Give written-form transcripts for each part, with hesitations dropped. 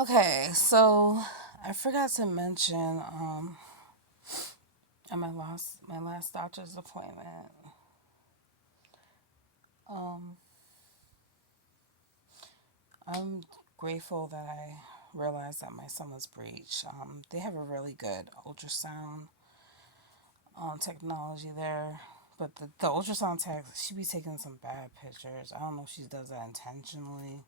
Okay, so I forgot to mention at my last doctor's appointment, um I'm grateful that I realized that my son was breech. They have a really good ultrasound technology there, but the ultrasound tech, she be taking some bad pictures. I don't know if she does that intentionally,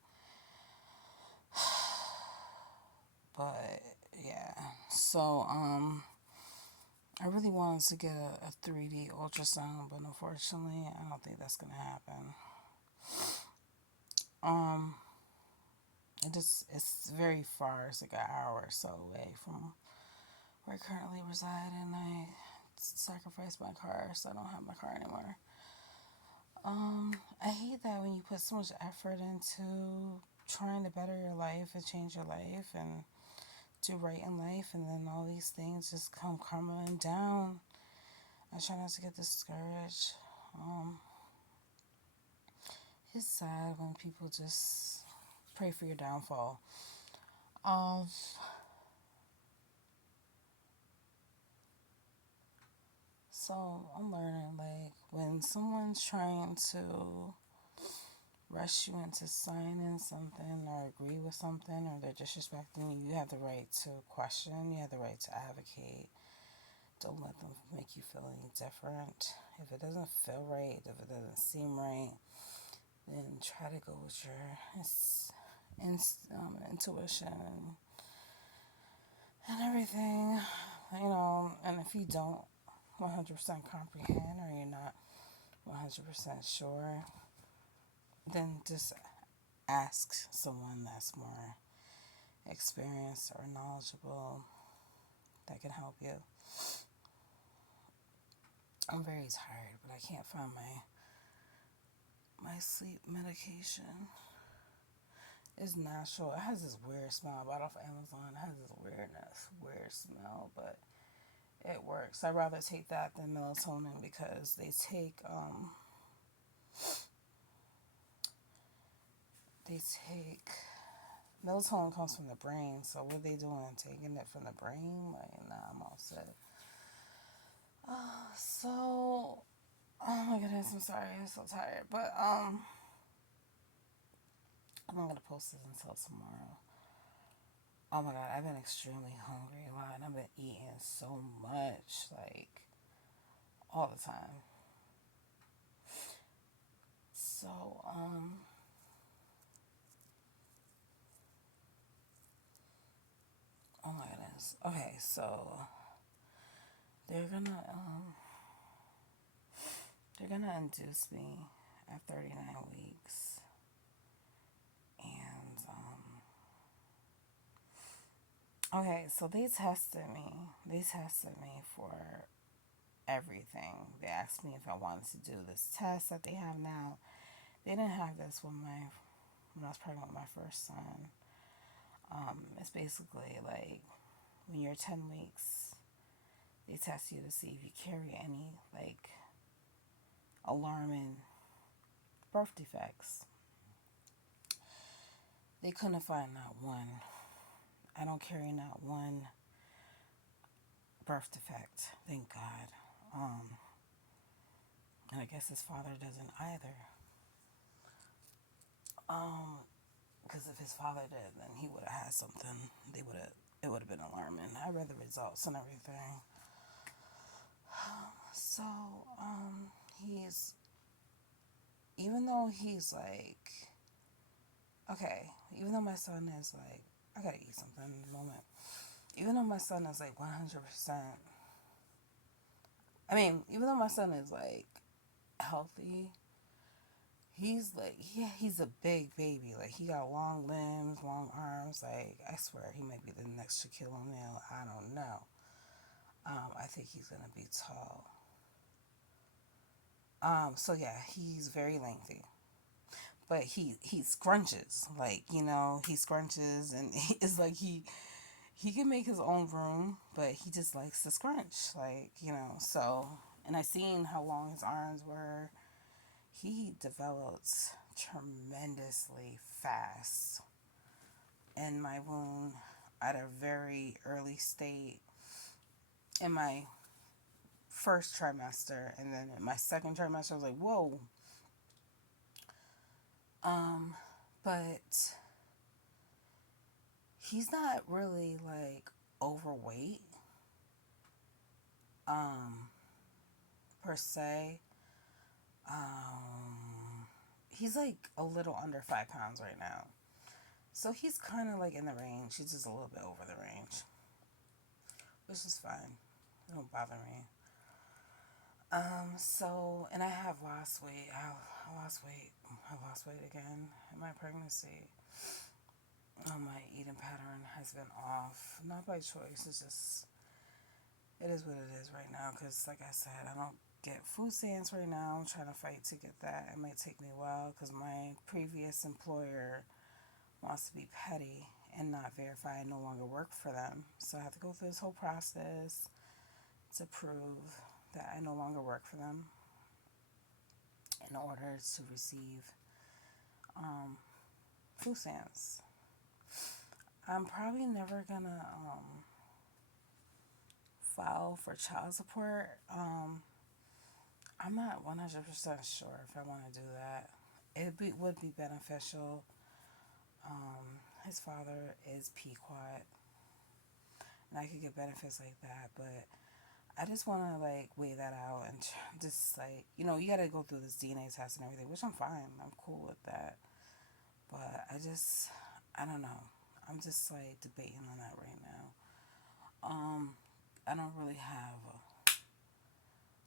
but yeah. So I really wanted to get a 3D ultrasound, but unfortunately, I don't think that's gonna happen. Um, it's very far. It's like an hour or so away from where I currently reside, and I sacrificed my car, so I don't have my car anymore. I hate that when you put so much effort into trying to better your life and change your life and do right in life, and then all these things just come crumbling down. I try not to get discouraged. Um, it's sad when people just pray for your downfall. Um, so I'm learning, like, when someone's trying to rush you into signing something or agree with something, or they're disrespecting you, you have the right to question, you have the right to advocate. Don't let them make you feel any different. If it doesn't feel right, if it doesn't seem right, then try to go with your intuition and everything. And if you don't 100% comprehend, or you're not 100% sure, then just ask someone that's more experienced or knowledgeable that can help you. I'm very tired, but I can't find my sleep medication. It's natural. It has this weird smell. I bought it off Amazon. It has this weird smell, but it works. I'd rather take that than melatonin because they take melatonin comes from the brain. So what are they doing? Taking it from the brain? Like, nah, I'm all set. So, oh my goodness, I'm sorry. I'm so tired, but I'm not gonna post this until tomorrow. Oh my god, I've been extremely hungry a lot, and I've been eating so much, like all the time. So, oh my goodness. Okay, so they're gonna um they're gonna induce me at 39 weeks, and okay, so they tested me. They tested me for everything. They asked me if I wanted to do this test that they have now. They didn't have this when I was pregnant with my first son. It's basically like when you're 10 weeks, they test you to see if you carry any like alarming birth defects. They couldn't find not one. I don't carry not one birth defect, thank God. Um, and I guess his father doesn't either. Because if his father did, then he would have had something. It would have been alarming. I read the results and everything. So, he's even though he's like okay, even though my son is like I gotta eat something in a moment. Even though my son is like 100%, even though my son is like healthy, he's like he's a big baby. Like he got long limbs, long arms. Like I swear he might be the next Shaquille O'Neal. I don't know. I think he's gonna be tall. So yeah, he's very lengthy, but he scrunches, like he scrunches, and it's like he can make his own room, but he just likes to scrunch, like so. And I seen how long his arms were. He develops tremendously fast. in my wound at a very early state in my first trimester, and then in my second trimester I was like, whoa. But he's not really like overweight per se. He's like a little under 5 pounds right now, so he's kind of like in the range. He's just a little bit over the range, which is fine. It don't bother me. So, and I have lost weight. I lost weight. I lost weight again in my pregnancy. My eating pattern has been off, not by choice. It's just, it is what it is right now. Because, like I said, I don't get food stamps right now. I'm trying to fight to get that. It might take me a while because my previous employer wants to be petty and not verify I no longer work for them. So I have to go through this whole process to prove that I no longer work for them in order to receive food stamps. I'm probably never gonna file for child support. I'm not 100% sure if I want to do that. Would be beneficial. His father is Pequot, and I could get benefits like that, but I just want to like weigh that out and just like, you gotta go through this DNA test and everything, which I'm fine. I'm cool with that. But I don't know. I'm just like debating on that right now. I don't really have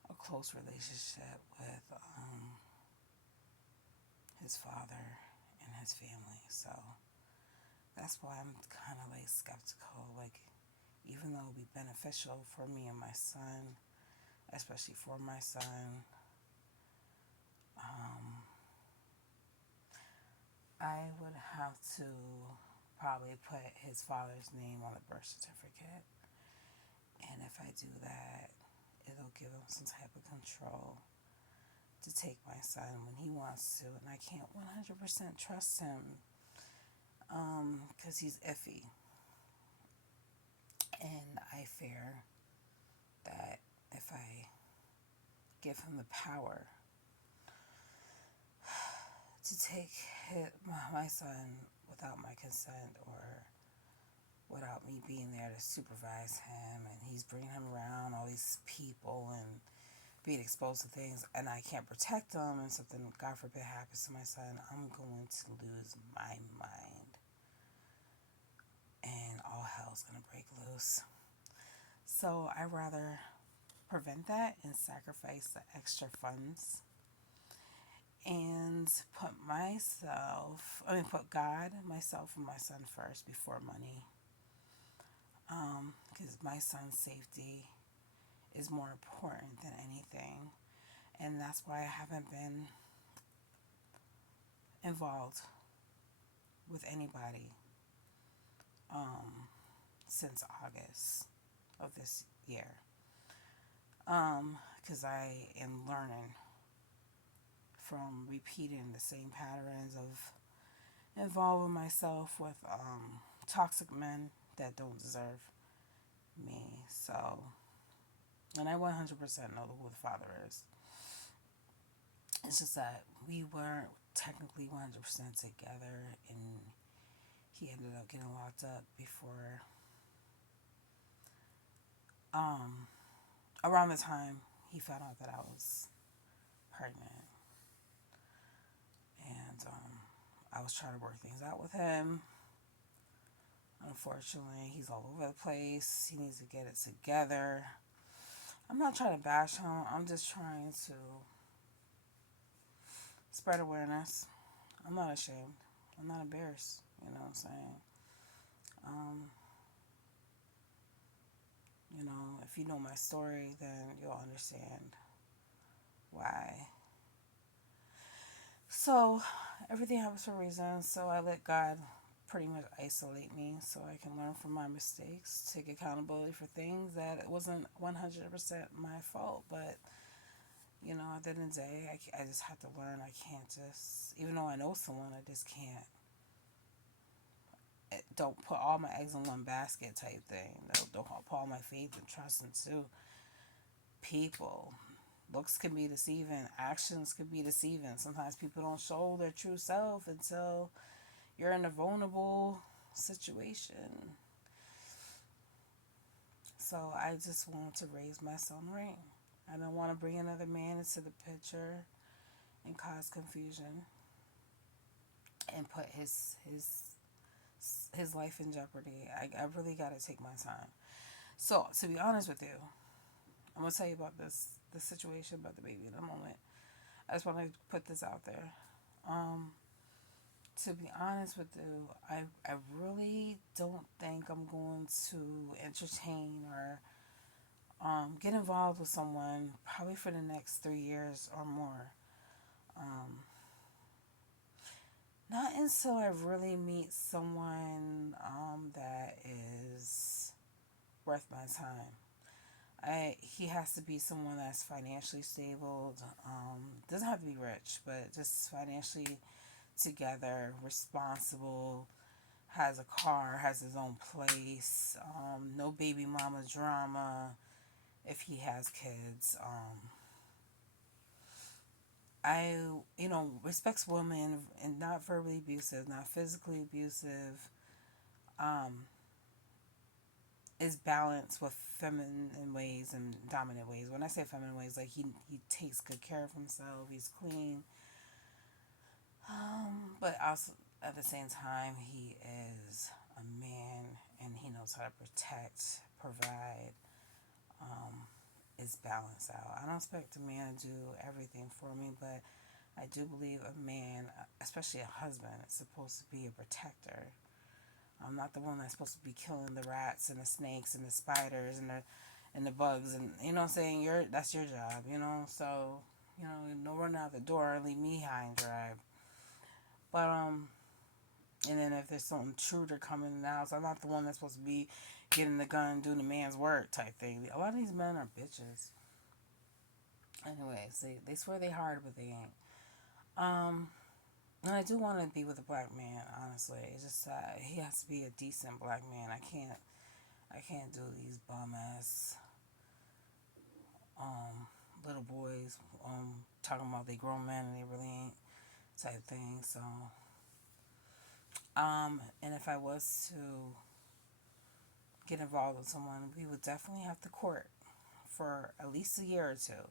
a close relationship with his father and his family, so that's why I'm kind of like skeptical. Like, even though it would be beneficial for me and my son, especially for my son, I would have to probably put his father's name on the birth certificate. And if I do that, it'll give him some type of control to take my son when he wants to. And I can't 100% trust him because he's iffy. And I fear that if I give him the power to take my son without my consent or without me being there to supervise him, and he's bringing him around all these people and being exposed to things, and I can't protect him, and something, God forbid, happens to my son, I'm going to lose my mind, and all hell's going to break loose. So I rather prevent that and sacrifice the extra funds and put God, myself, and my son first before money. Because my son's safety is more important than anything. And that's why I haven't been involved with anybody since August of this year. Because I am learning from repeating the same patterns of involving myself with toxic men that don't deserve me. So, and I 100% know who the father is. It's just that we weren't technically 100% together, and he ended up getting locked up before around the time he found out that I was pregnant. And I was trying to work things out with him. Unfortunately, he's all over the place. He needs to get it together. I'm not trying to bash him. I'm just trying to spread awareness. I'm not ashamed. I'm not embarrassed. You know what I'm saying? If you know my story, then you'll understand why. So, everything happens for a reason. So, I let God pretty much isolate me so I can learn from my mistakes, take accountability for things that it wasn't 100% my fault. But, at the end of the day, I just have to learn. I can't just, even though I know someone, I just can't don't put all my eggs in one basket type thing. Don't put all my faith and trust into people. Looks can be deceiving. Actions can be deceiving. Sometimes people don't show their true self until you're in a vulnerable situation. So I just want to raise my son right. I don't want to bring another man into the picture and cause confusion and put his life in jeopardy. I really got to take my time. So to be honest with you, I'm gonna tell you about this situation about the baby in a moment. I just want to put this out there. Um, to be honest with you, I really don't think I'm going to entertain or get involved with someone probably for the next 3 years or more. Um, Not until I really meet someone that is worth my time. He has to be someone that's financially stable. Doesn't have to be rich, but just financially together, responsible, has a car, has his own place, no baby mama drama if he has kids. I, respects women and not verbally abusive, not physically abusive, um, is balanced with feminine ways and dominant ways. When I say feminine ways, like he takes good care of himself, he's clean, but also at the same time, he is a man and he knows how to protect, provide, um, is balanced out. I don't expect a man to do everything for me, but I do believe a man, especially a husband, is supposed to be a protector. I'm not the one that's supposed to be killing the rats and the snakes and the spiders and the bugs, and you know what I'm saying. That's your job, So no run out the door and leave me high and dry. But and then if there's some intruder coming in the house, I'm not the one that's supposed to be getting the gun, doing the man's work type thing. A lot of these men are bitches. Anyways, they swear they hard, but they ain't. Um, and I do want to be with a black man. Honestly, it's just he has to be a decent black man. I can't do these bum ass little boys talking about they grown men and they really ain't type thing. So and if I was to get involved with someone, we would definitely have to court for at least a year or two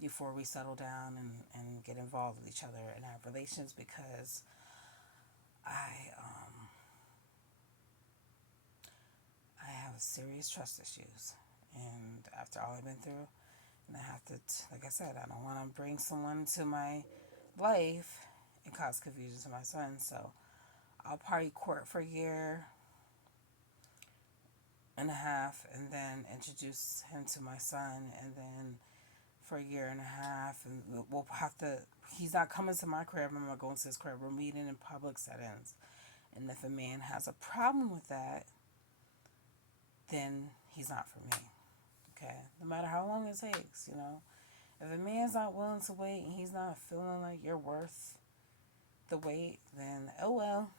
before we settle down and get involved with each other and have relations, because I I have serious trust issues, and after all I've been through, and I have to, like I said, I don't want to bring someone into my life and cause confusion to my son. So I'll probably court for a year and a half, and then introduce him to my son, and then for a year and a half, and we'll have to. He's not coming to my crib. I'm not going to his crib. We're meeting in public settings, and if a man has a problem with that, then he's not for me. Okay, no matter how long it takes. If a man's not willing to wait and he's not feeling like you're worth the wait, then oh well,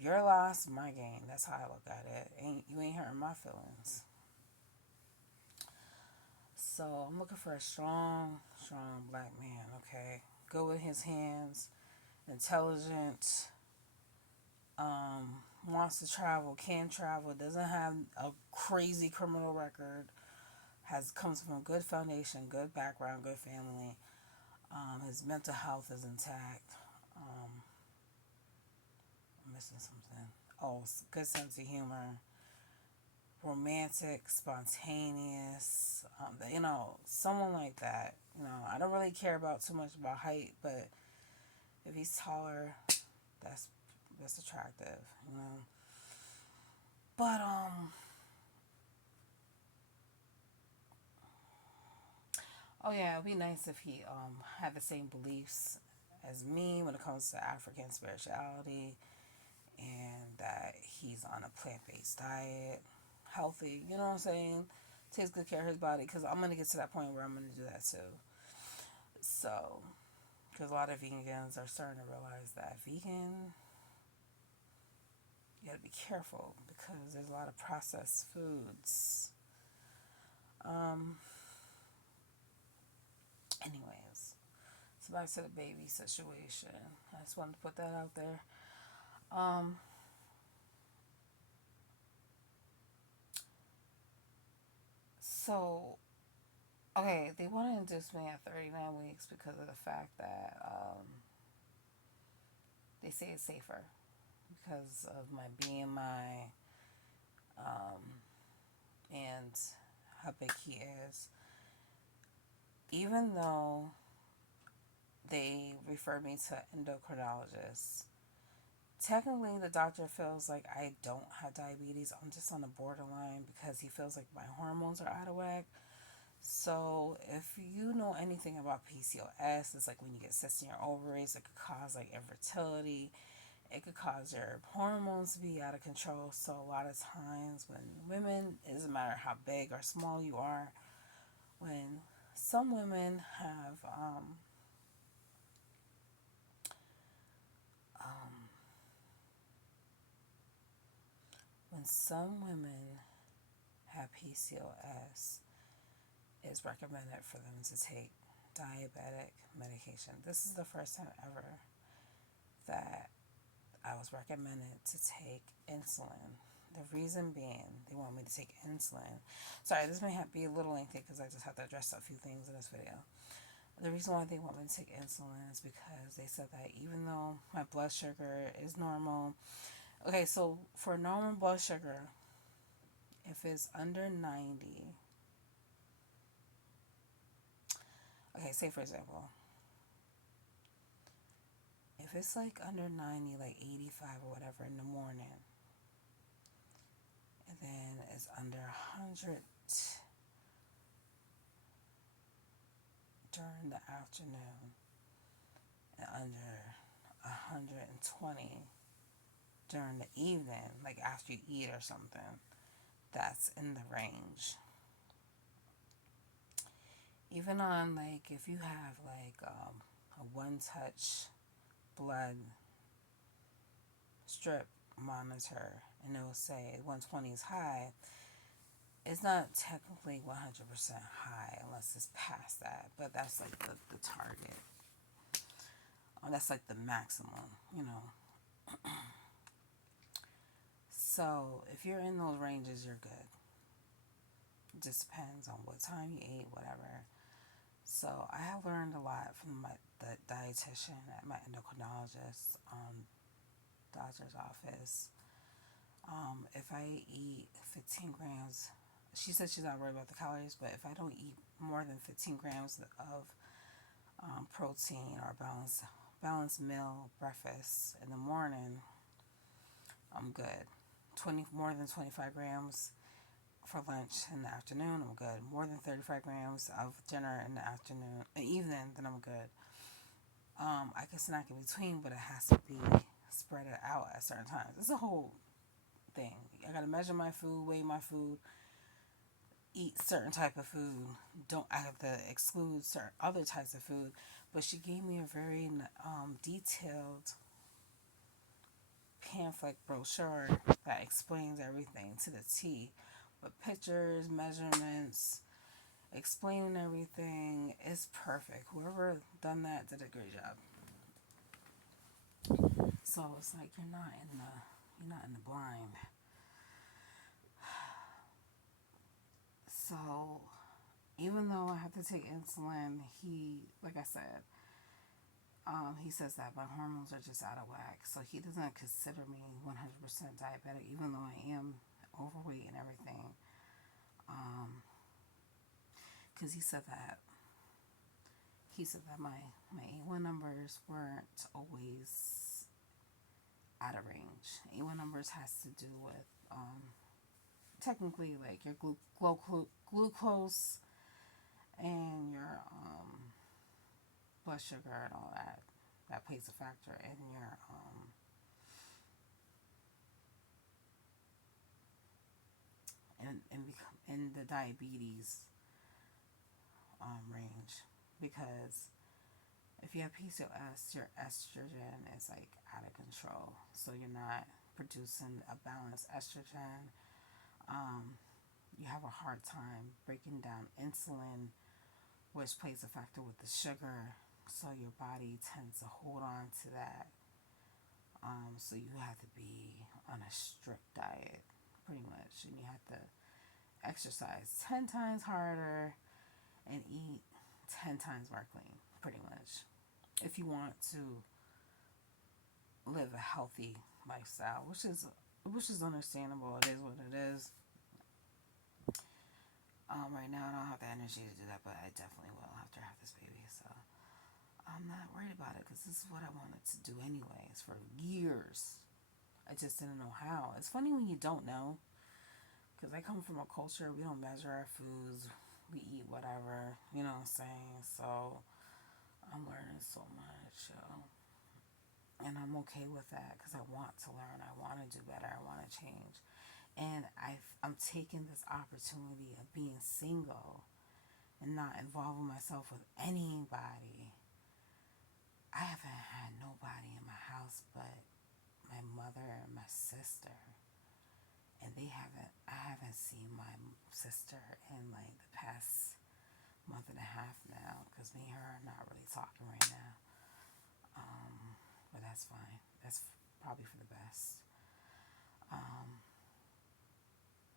your loss, my gain. That's how I look at it. You ain't hurting my feelings. So I'm looking for a strong, strong black man. Okay, good with his hands, intelligent, wants to travel, can travel, doesn't have a crazy criminal record, comes from a good foundation, good background, good family. His mental health is intact. I'm missing something. Oh, good sense of humor, romantic, spontaneous. Someone like that. I don't really care about too much about height, but if he's taller, that's attractive. But oh yeah, it'd be nice if he had the same beliefs as me when it comes to African spirituality, and that he's on a plant-based diet, healthy, you know what I'm saying? Takes good care of his body, because I'm going to get to that point where I'm going to do that too. So, because a lot of vegans are starting to realize that vegan got to be careful because there's a lot of processed foods. Anyways, so back to the baby situation. I just wanted to put that out there. So, okay, they want to induce me at 39 weeks because of the fact that they say it's safer because of my BMI and how big he is. Even though they refer me to endocrinologists, technically the doctor feels like I don't have diabetes. I'm just on the borderline because he feels like my hormones are out of whack. So if you know anything about PCOS, it's like when you get cysts in your ovaries, it could cause like infertility. It could cause your hormones to be out of control. So a lot of times when women, it doesn't matter how big or small you are, when some women have when some women have PCOS, it's recommended for them to take diabetic medication. This is the first time ever that I was recommended to take insulin. The reason being, they want me to take insulin. Sorry, this may be a little lengthy because I just have to address a few things in this video. The reason why they want me to take insulin is because they said that even though my blood sugar is normal, okay, so for normal blood sugar, if it's under 90, okay, say for example, if it's like under 90, like 85 or whatever in the morning, and then it's under 100 during the afternoon, and under 120 during the evening, like after you eat or something, that's in the range. Even on like if you have like a one-touch blood strip monitor and it will say 120 is high, it's not technically 100% high unless it's past that, but that's like the target. That's like the maximum, you know. So if you're in those ranges, you're good. It just depends on what time you ate, whatever. So I have learned a lot from the dietitian at my endocrinologist doctor's office. If I eat 15 grams, she said she's not worried about the calories, but if I don't eat more than 15 grams of protein or balanced meal breakfast in the morning, I'm good. More than 25 grams for lunch in the afternoon, I'm good. More than 35 grams of dinner in the afternoon, evening, then I'm good. I can snack in between, but it has to be spread out at certain times. It's a whole thing. I gotta measure my food, weigh my food, eat certain type of food. I have to exclude certain other types of food. But she gave me a very detailed pamphlet brochure that explains everything to the T, with pictures, measurements, explaining everything. Is perfect. Whoever done that did a great job. So it's like you're not in the blind. So even though I have to take insulin, like I said, he says that my hormones are just out of whack. So he doesn't consider me 100% diabetic, even though I am overweight and everything. Because he said that my A1 numbers weren't always out of range. A1 numbers has to do with technically like your glucose and your blood sugar and all that. That plays a factor in your in the diabetes range, because if you have PCOS, your estrogen is like out of control, so you're not producing a balanced estrogen. You have a hard time breaking down insulin, which plays a factor with the sugar. So your body tends to hold on to that. So you have to be on a strict diet, pretty much, and you have to exercise 10 times harder and eat 10 times more clean, pretty much, if you want to live a healthy lifestyle, which is understandable. It is what it is. Right now I don't have the energy to do that, but I definitely will after I have this baby. So I'm not worried about it because this is what I wanted to do anyways for years. I just didn't know how. It's funny when you don't know, because I come from a culture we don't measure our foods. We eat whatever, you know what I'm saying? So I'm learning so much, and I'm okay with that because I want to learn. I want to do better. I want to change. And I'm taking this opportunity of being single and not involving myself with anybody. I haven't had nobody in my house but my mother and my sister. And I haven't seen my sister in like the past month and a half now because me and her are not really talking right now. But that's fine. That's probably for the best.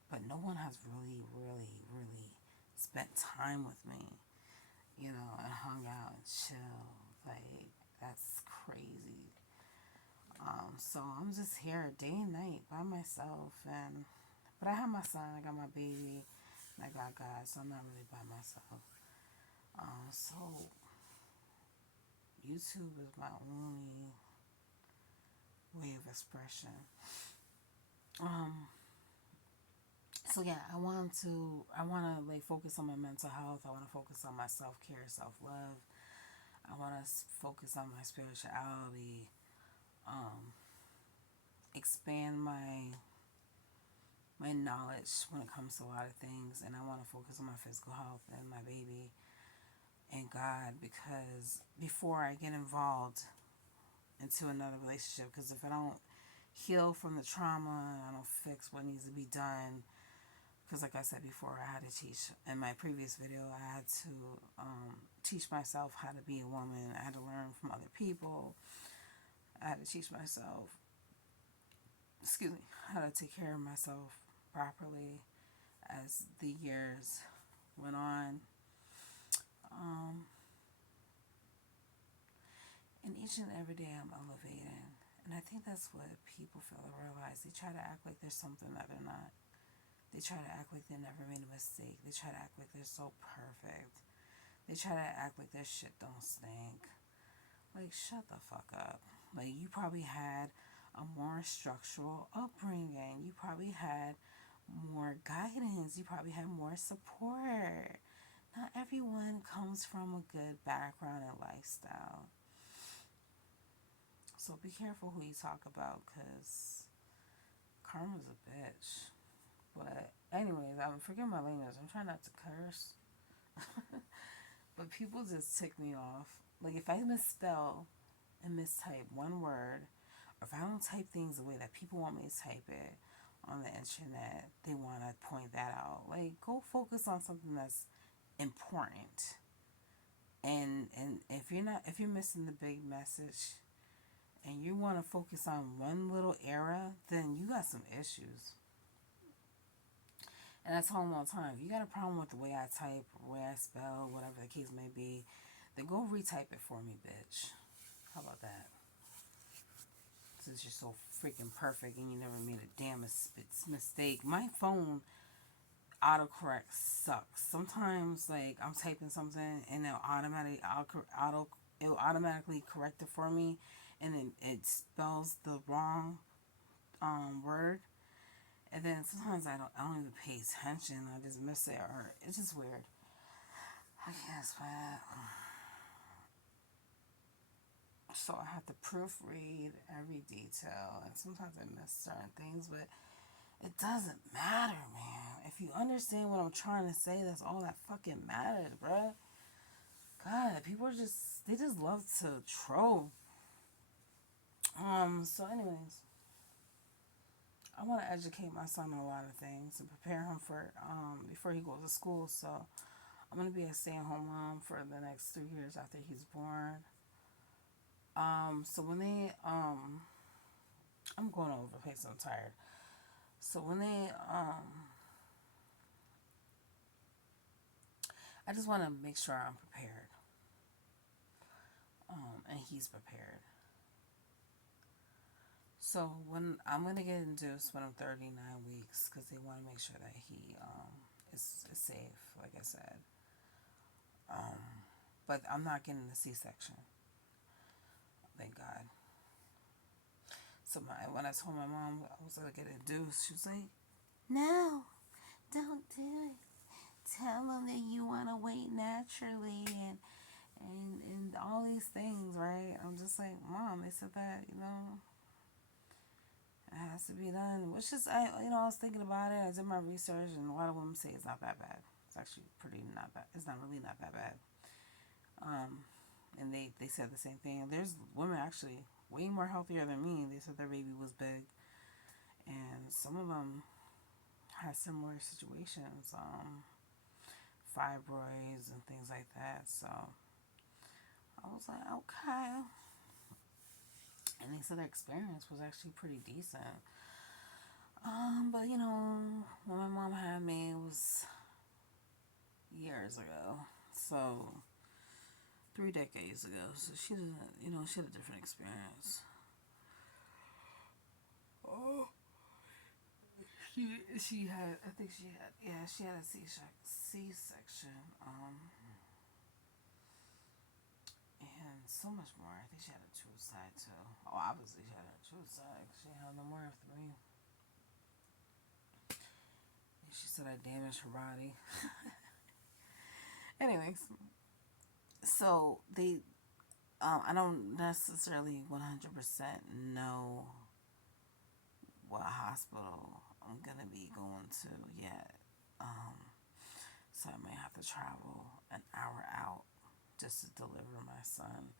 But no one has really, really, really spent time with me, and hung out and chill. Like, that's crazy. So I'm just here day and night by myself, but I have my son, I got my baby, and I got God, so I'm not really by myself. So YouTube is my only way of expression. So yeah, I want to like focus on my mental health. I want to focus on my self-care, self-love. I want to focus on my spirituality, expand my knowledge when it comes to a lot of things, and I want to focus on my physical health and my baby and God, because before I get involved into another relationship, because if I don't heal from the trauma, I don't fix what needs to be done, because like I said before, I had to teach, in my previous video, I had to teach myself how to be a woman. I had to learn from other people. I had to teach myself, how to take care of myself properly as the years went on. And each and every day I'm elevating. And I think that's what people fail to realize. They try to act like there's something that they're not. They try to act like they never made a mistake. They try to act like they're so perfect. They try to act like their shit don't stink. Like, shut the fuck up. Like, you probably had a more structural upbringing. You probably had more guidance. You probably had more support. Not everyone comes from a good background and lifestyle. So be careful who you talk about, because karma's a bitch. But anyways, I'm forgetting my language. I'm trying not to curse. But people just tick me off. Like, if I misspell and mistype one word, or if I don't type things the way that people want me to type it on the internet, they want to point that out. Like, go focus on something that's important. And if you're missing the big message, and you want to focus on one little era, then you got some issues. And I tell them all the time, if you got a problem with the way I type, or the way I spell, whatever the case may be, then go retype it for me, bitch. How about that? Since you're so freaking perfect and you never made a damn mistake. My phone autocorrect sucks. Sometimes, like, I'm typing something and it'll automatically correct it for me, and it spells the wrong word. And then sometimes I don't even pay attention. I just miss it, or it's just weird. I guess, but so I have to proofread every detail, and sometimes I miss certain things, but it doesn't matter, man. If you understand what I'm trying to say, that's all that fucking matters, bruh. God, people they just love to troll. So anyways, I want to educate my son on a lot of things and prepare him for before he goes to school. So I'm gonna be a stay-at-home mom for the next 3 years after he's born. So when they I'm going over the place. I'm tired. So when they I just want to make sure I'm prepared. And he's prepared. So when I'm gonna get induced when I'm 39 weeks, because they want to make sure that he is safe, like I said. But I'm not getting a C-section, thank God. So when I told my mom I was gonna get induced, she was like, "No, don't do it. Tell them that you want to wait naturally and all these things, right?" I'm just like, "Mom, they said that it has to be done." Which is, I was thinking about it. I did my research, and a lot of women say it's not that bad. It's actually pretty not bad. It's not really not that bad. And they said the same thing. There's women actually way more healthier than me. They said their baby was big, and some of them had similar situations, fibroids and things like that. So I was like, okay. And they said their experience was actually pretty decent. But when my mom had me, it was years ago. So 3 decades ago. So she didn't, she had a different experience. Oh, she had, I think she had, yeah, she had a C-section. And so much more. I think she had a true side too. Oh, obviously she had a true side. She had no more after me. She said I damaged her body. Anyways, so I don't necessarily 100% know what hospital I'm gonna be going to yet. So I may have to travel an hour out just to deliver my son.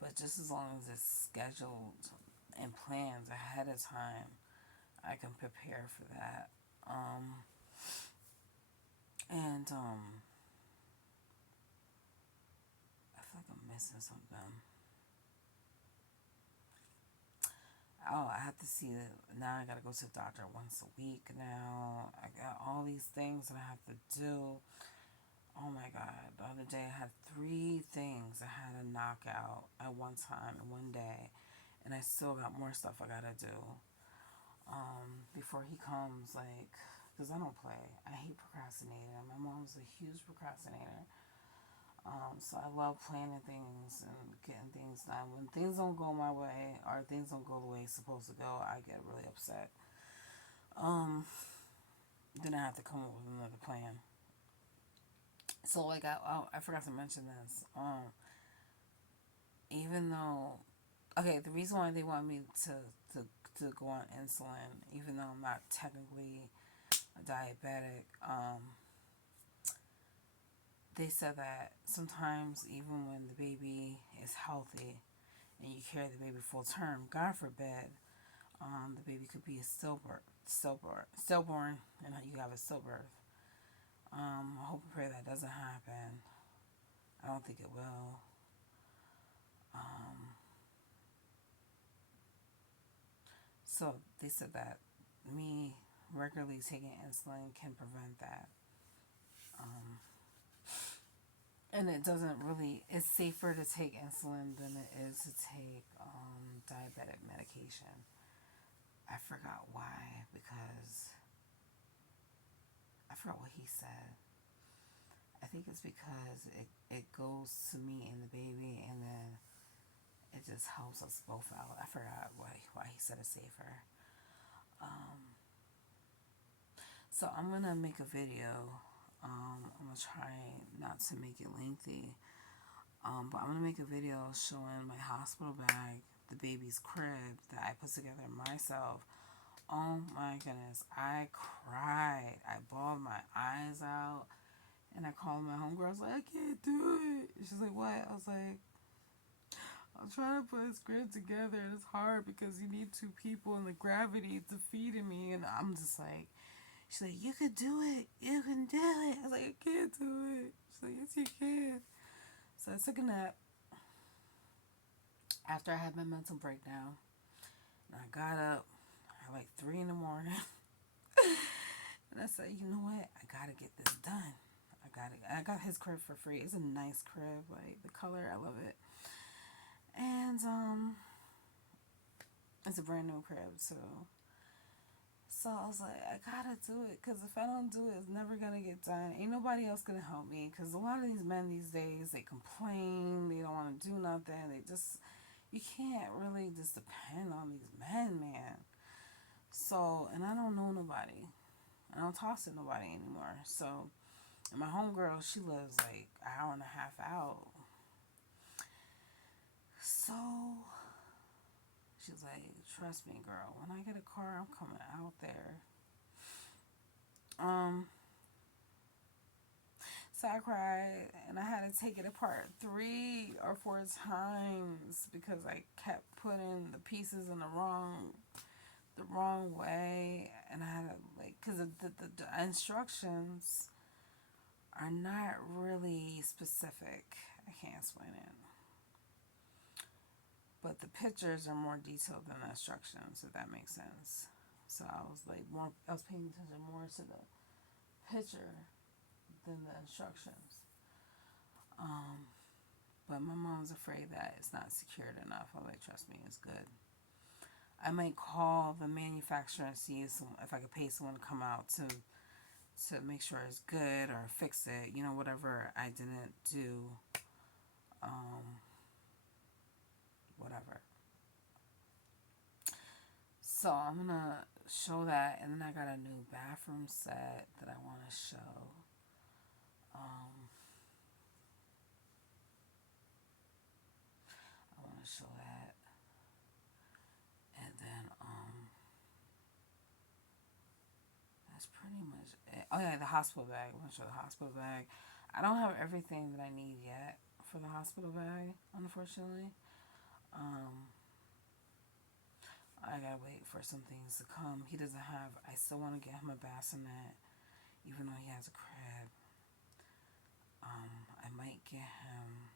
But just as long as it's scheduled and planned ahead of time, I can prepare for that. And I feel like I'm missing something. Oh, I have to see it now. I gotta go to the doctor once a week now. I got all these things that I have to do. Oh my God. The other day I had 3 things I had to knock out at one time in one day. And I still got more stuff I gotta do. Before he comes, like, because I don't play. I hate procrastinating. My mom's a huge procrastinator. So I love planning things and getting things done. When things don't go my way or things don't go the way it's supposed to go, I get really upset. Then I have to come up with another plan. So like I forgot to mention this. Even though, okay, the reason why they want me to go on insulin, even though I'm not technically a diabetic, they said that sometimes even when the baby is healthy and you carry the baby full term, God forbid, the baby could be a stillborn, and you have a stillbirth. I hope and pray that doesn't happen. I don't think it will. So they said that me regularly taking insulin can prevent that. And it doesn't really, it's safer to take insulin than it is to take diabetic medication. I forgot why, because I forgot what he said. I think it's because it goes to me and the baby, and then it just helps us both out. I forgot why he said it's safer. So I'm going to make a video. I'm going to try not to make it lengthy. But I'm going to make a video showing my hospital bag, the baby's crib that I put together myself. Oh my goodness. I cried. I bawled my eyes out. And I called my homegirl. I was like, I can't do it. She's like, what? I was like, I'm trying to put his crib together, and it's hard because you need two people and the gravity to feeding me, and I'm just like, she's like, you could do it, you can do it. I was like, I can't do it. She's like, yes, you can. So I took a nap after I had my mental breakdown, and I got up at like 3 in the morning, and I said, you know what, I gotta get this done. I got his crib for free. It's a nice crib, like the color, I love it. And it's a brand new crib too. So I was like, I gotta do it, because if I don't do it, it's never gonna get done. Ain't nobody else gonna help me, because a lot of these men these days, they complain, they don't want to do nothing. You can't really just depend on these men, man. So, and I don't know nobody. I don't talk to nobody anymore. So, and my homegirl, she lives like an hour and a half out. So, she's like, trust me, girl, when I get a car, I'm coming out there. Um, So I cried and I had to take it apart 3 or 4 times because I kept putting the pieces in the wrong way, and I had to, like, because the instructions are not really specific. I can't explain it. But the pictures are more detailed than the instructions, if that makes sense. So I was paying attention more to the picture than the instructions. Um, But my mom's afraid that it's not secured enough. I'm like, trust me, it's good. I might call the manufacturer and see if I could pay someone to come out to make sure it's good or fix it. Whatever I didn't do, um, whatever. So I'm gonna show that, and then I got a new bathroom set that I want to show. Um, I want to show that, and then that's pretty much it. Oh yeah, the hospital bag. I want to show the hospital bag. I don't have everything that I need yet for the hospital bag, unfortunately. Um, I gotta wait for some things to come. He doesn't have. I still want to get him a bassinet, even though he has a crib. I might get him.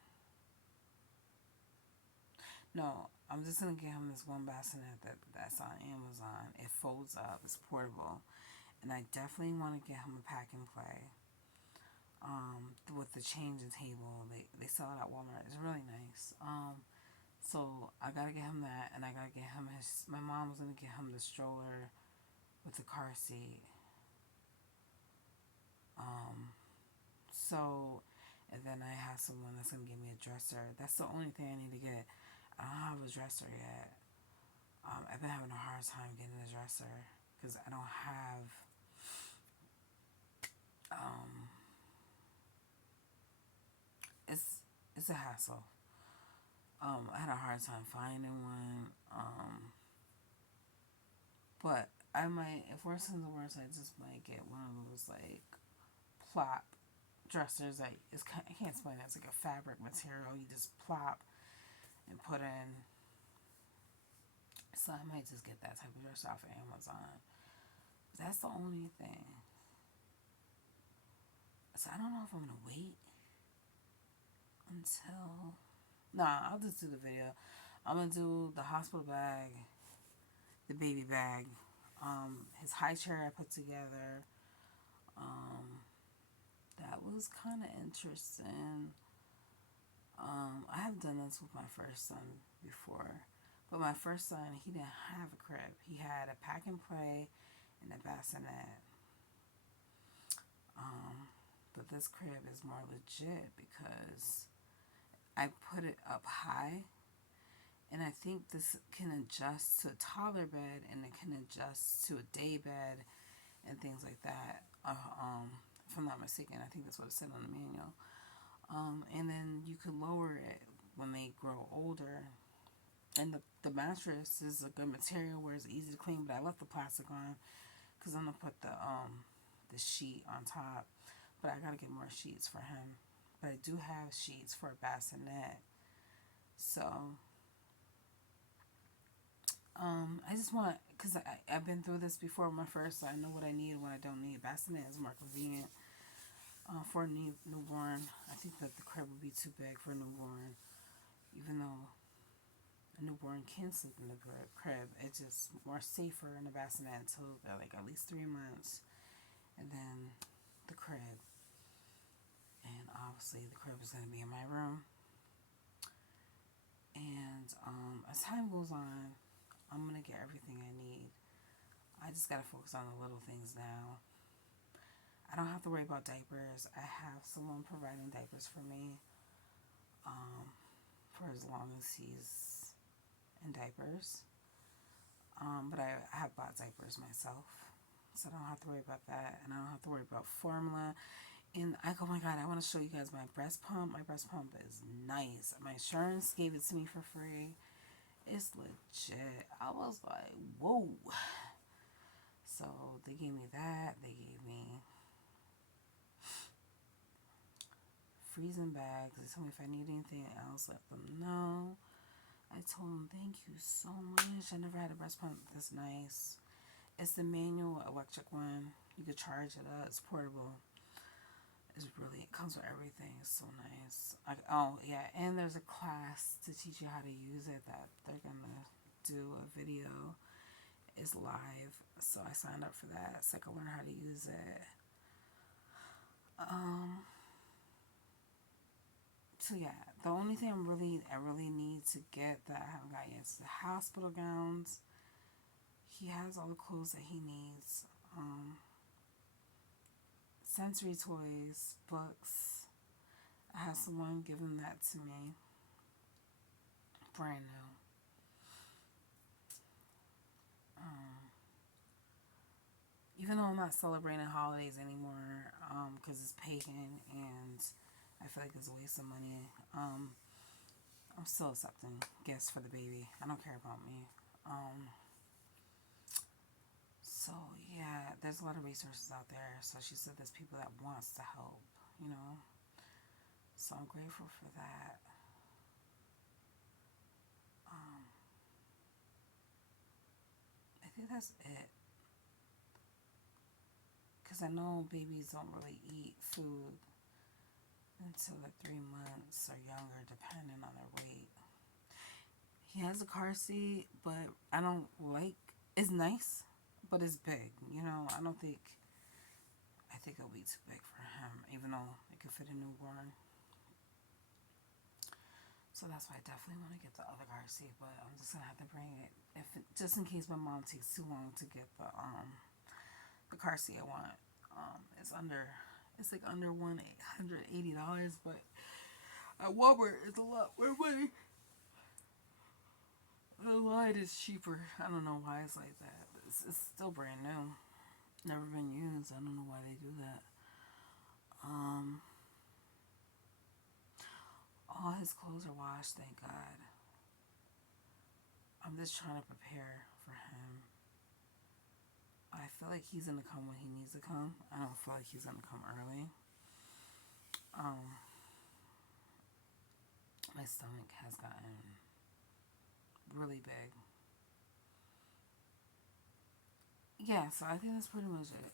No, I'm just gonna get him this one bassinet that's on Amazon. It folds up. It's portable, and I definitely want to get him a pack and play. With the changing table, they sell it at Walmart. It's really nice. So I gotta get him that, and I gotta get him his. My mom was gonna get him the stroller with the car seat. Um, so, and then I have someone that's gonna give me a dresser. That's the only thing I need to get. I don't have a dresser yet. I've been having a hard time getting a dresser because I don't have. Um, it's a hassle. I had a hard time finding one. But I might, if worse comes to worse, I just might get one of those like plop dressers. Like I can't explain it. It's like a fabric material. You just plop and put in. So I might just get that type of dresser off of Amazon. That's the only thing. So I don't know if I'm gonna wait until. Nah, I'll just do the video. I'm gonna do the hospital bag, the baby bag, his high chair I put together. Um, that was kind of interesting. I have done this with my first son before, but my first son, he didn't have a crib. He had a pack and play and a bassinet. But this crib is more legit because I put it up high, and I think this can adjust to a toddler bed, and it can adjust to a day bed and things like that. If I'm not mistaken, I think that's what it said on the manual. And then you could lower it when they grow older. And the mattress is a good material where it's easy to clean, but I left the plastic on because I'm gonna put the sheet on top. But I gotta get more sheets for him. But I do have sheets for a bassinet. So I just want, because I've been through this before with my first, so I know what I need and what I don't need. Bassinet is more convenient for a newborn. I think that the crib would be too big for a newborn, even though a newborn can sleep in the crib. It's just more safer in a bassinet until they're like at least 3 months, and then the crib. And obviously, the crib is going to be in my room. And as time goes on, I'm going to get everything I need. I just got to focus on the little things now. I don't have to worry about diapers. I have someone providing diapers for me for as long as he's in diapers. But I have bought diapers myself, so I don't have to worry about that. And I don't have to worry about formula. And oh my God, I want to show you guys my breast pump. My breast pump is nice. My insurance gave it to me for free. It's legit. I was like, whoa. So they gave me that. They gave me freezing bags. They told me if I need anything else, let them know. I told them thank you so much. I never had a breast pump this nice. It's the manual electric one. You could charge it up. It's portable. It comes with everything. It's so nice. Oh yeah, and there's a class to teach you how to use it that they're gonna do a video. It's live, so I signed up for that so I can learn how to use it. So yeah, the only thing I really need to get that I haven't got yet is the hospital gowns. He has all the clothes that he needs. Sensory toys, books. I have someone giving that to me. Brand new. Even though I'm not celebrating holidays anymore, because it's pagan and I feel like it's a waste of money. I'm still accepting gifts for the baby. I don't care about me. So yeah, there's a lot of resources out there. So she said there's people that wants to help, you know. So I'm grateful for that. I think that's it. Because I know babies don't really eat food until they're 3 months or younger, depending on their weight. He has a car seat, but I don't like. It's nice, but it's big. You know, I think it'll be too big for him, even though it could fit a newborn. So that's why I definitely want to get the other car seat, but I'm just gonna have to bring it just in case my mom takes too long to get the car seat I want. It's like under $180, but at Walmart it's a lot more money. The light is cheaper. I don't know why it's like that, but it's still brand new. Never been used. I don't know why they do that. All his clothes are washed, thank God. I'm just trying to prepare for him. I feel like he's gonna come when he needs to come. I don't feel like he's gonna come early. My stomach has gotten really big. Yeah, so I think that's pretty much it.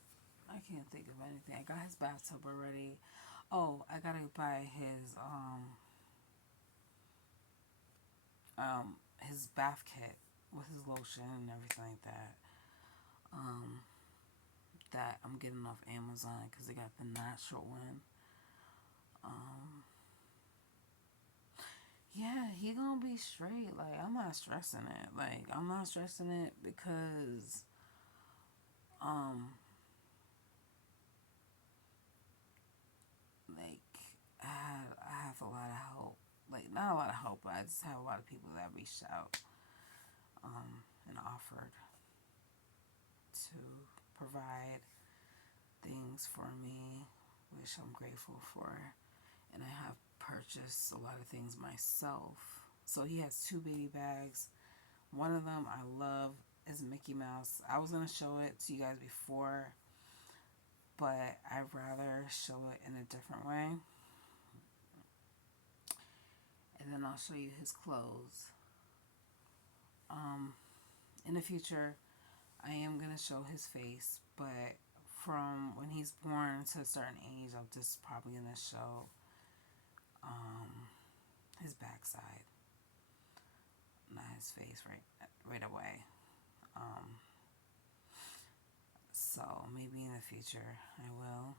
I can't think of anything. I got his bathtub already. Oh, I gotta buy his bath kit with his lotion and everything like that. That I'm getting off Amazon because they got the natural one. Yeah, he gonna be straight. Like I'm not stressing it. Like I'm not stressing it because um like I have a lot of help. Like not a lot of help, but I just have a lot of people that reached out and offered to provide things for me, which I'm grateful for. And I have purchased a lot of things myself. So he has 2 baby bags. One of them I love is Mickey Mouse. I was going to show it to you guys before, but I'd rather show it in a different way. And then I'll show you his clothes. In the future, I am going to show his face, but from when he's born to a certain age, I'm just probably going to show his backside, not his face right away. Um, so maybe in the future I will.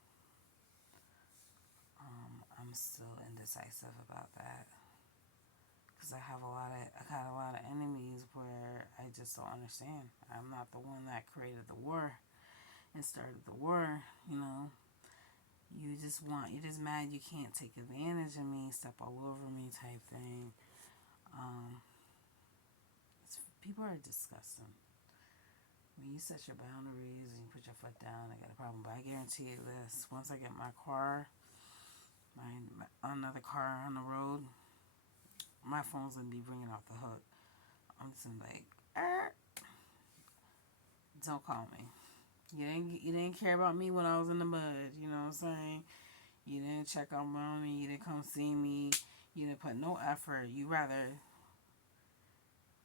I'm still indecisive about that because I got a lot of enemies where I just don't understand. I'm not the one that created the war and started the war. You're just mad you can't take advantage of me, step all over me type thing. Um, People are disgusting. When you set your boundaries and you put your foot down, I got a problem. But I guarantee you this: once I get my car, my another car on the road, my phone's gonna be ringing off the hook. I'm just gonna be like, don't call me. You didn't care about me when I was in the mud. You know what I'm saying? You didn't check up on me. You didn't come see me. You didn't put no effort. You rather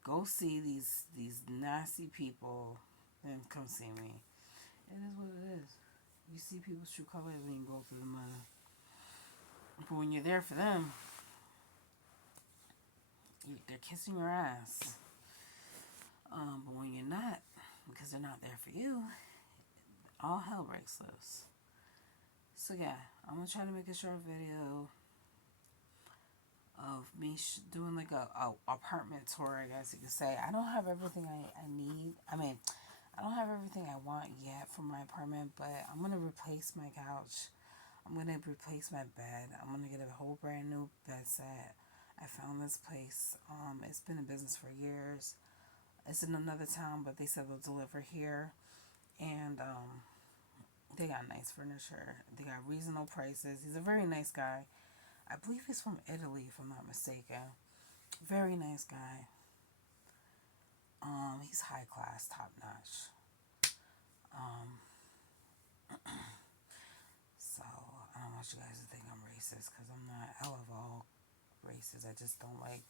go see these nasty people than come see me. It is what it is. You see people's true colors when you go through the mud. But when you're there for them, they're kissing your ass. But when you're not, because they're not there for you, all hell breaks loose. So yeah, I'm gonna try to make a short video of me doing like a apartment tour, I guess you could say. I don't have everything I need. I don't have everything I want yet for my apartment, but I'm gonna replace my couch. I'm gonna replace my bed. I'm gonna get a whole brand new bed set. I found this place. It's been in business for years. It's in another town, but they said they'll deliver here, and they got nice furniture. They got reasonable prices. He's a very nice guy. I believe he's from Italy, if I'm not mistaken. Very nice guy. He's high class, top notch. Um, so I don't want you guys to think I'm racist because I'm not. I love all races. I just don't like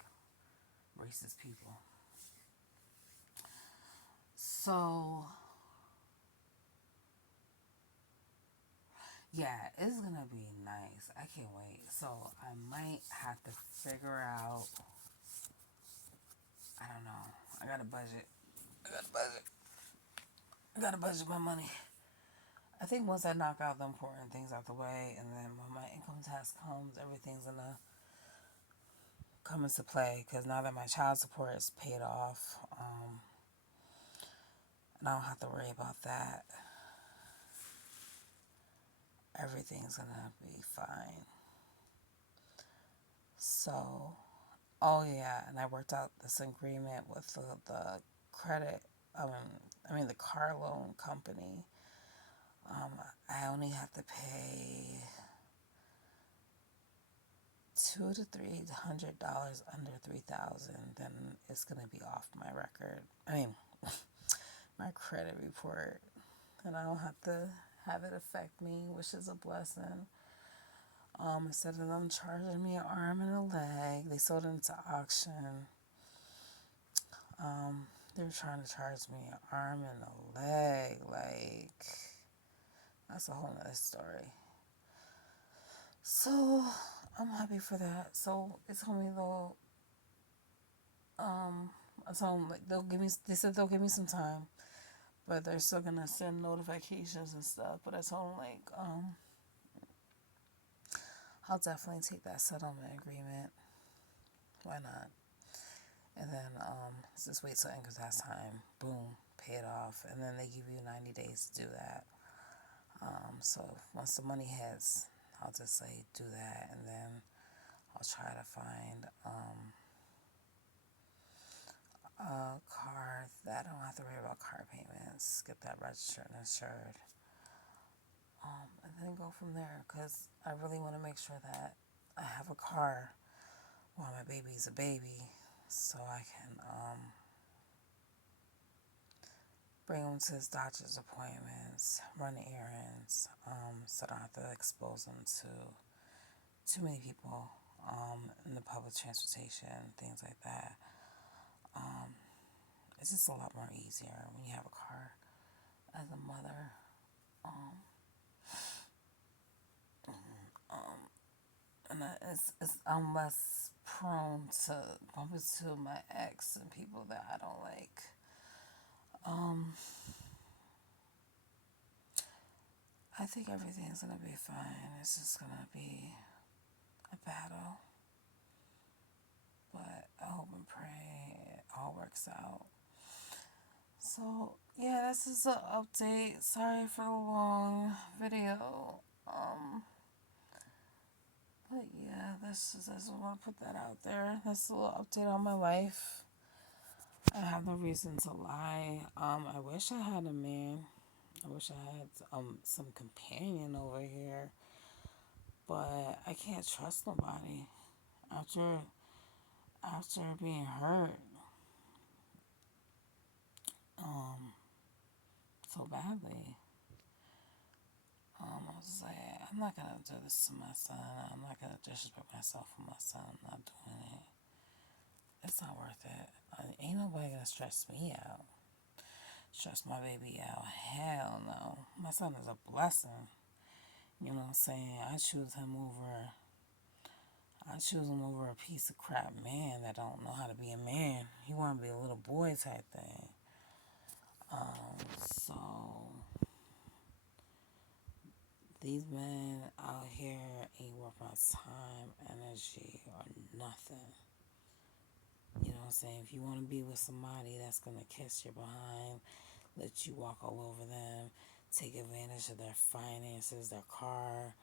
racist people. So yeah, it's gonna be nice. I can't wait. So I might have to figure out. I don't know. I got a budget. I got a budget. I got to budget my money. I think once I knock out the important things out the way, and then when my income tax comes, everything's gonna come into play. Because now that my child support is paid off, and I don't have to worry about that, everything's gonna be fine. So, oh yeah, and I worked out this agreement with the credit. The car loan company. I only have to pay $200 to $300 under 3,000. Then it's gonna be off my record. My credit report, and I don't have to have it affect me, which is a blessing. Instead of them charging me an arm and a leg, they sold it into auction. They were trying to charge me an arm and a leg. Like, that's a whole nother story. So I'm happy for that. So they told me I told them like they said they'll give me some time, but they're still gonna send notifications and stuff. But I told them like I'll definitely take that settlement agreement. Why not? And then just wait till income tax time. Boom, pay it off, and then they give you 90 days to do that. So once the money hits, I'll just say do that, and then I'll try to find a car that I don't have to worry about car payments. Get that registered and insured, and then go from there. Cause I really want to make sure that I have a car while my baby's a baby, so I can bring him to his doctor's appointments, run errands, so I don't have to expose him to too many people in the public transportation, things like that. it's just a lot more easier when you have a car as a mother. Um, and I'm less prone to bump into my ex and people that I don't like. Um, I think everything's gonna be fine. It's just gonna be a battle, but I hope and pray it all works out. So yeah, this is an update. Sorry for the long video. But yeah, I just want to put that out there. That's a little update on my life. I have no reason to lie. I wish I had a man. I wish I had some companion over here, but I can't trust nobody after being hurt um so badly. I was like, I'm not gonna do this to my son. I'm not gonna disrespect myself for my son. I'm not doing it. It's not worth it. Ain't nobody gonna stress me out. Stress my baby out. Hell no. My son is a blessing. You know what I'm saying? I choose him over a piece of crap man that don't know how to be a man. He wanna be a little boy type thing. So these men out here ain't worth my time, energy, or nothing. You know what I'm saying? If you want to be with somebody that's going to kiss your behind, let you walk all over them, take advantage of their finances, their car,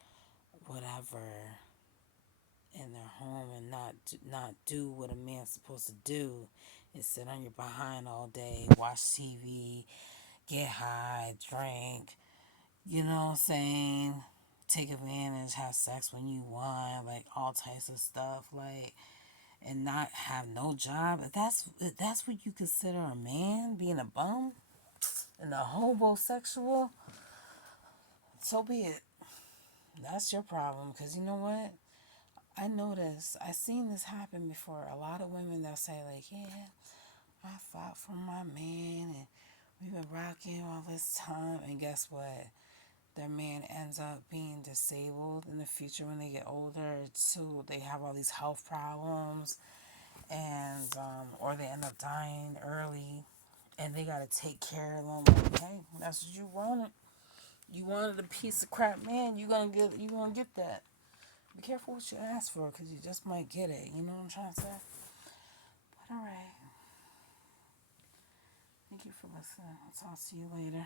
whatever, in their home, and not do what a man's supposed to do, and sit on your behind all day, watch TV, get high, drink, you know what I'm saying? Take advantage, have sex when you want, like all types of stuff, like, and not have no job. If that's what you consider a man, being a bum and a homosexual, so be it. That's your problem. Cause you know what? I know this. I seen this happen before. A lot of women they'll say like, yeah, I fought for my man and we've been rocking all this time, and guess what? Their man ends up being disabled in the future when they get older too. They have all these health problems, and or they end up dying early, and they gotta take care of them. Like, hey, that's what you wanted. You wanted a piece of crap man. You gonna get that. Be careful what you ask for, cause you just might get it. You know what I'm trying to say? But all right. Thank you for listening. I'll talk to you later.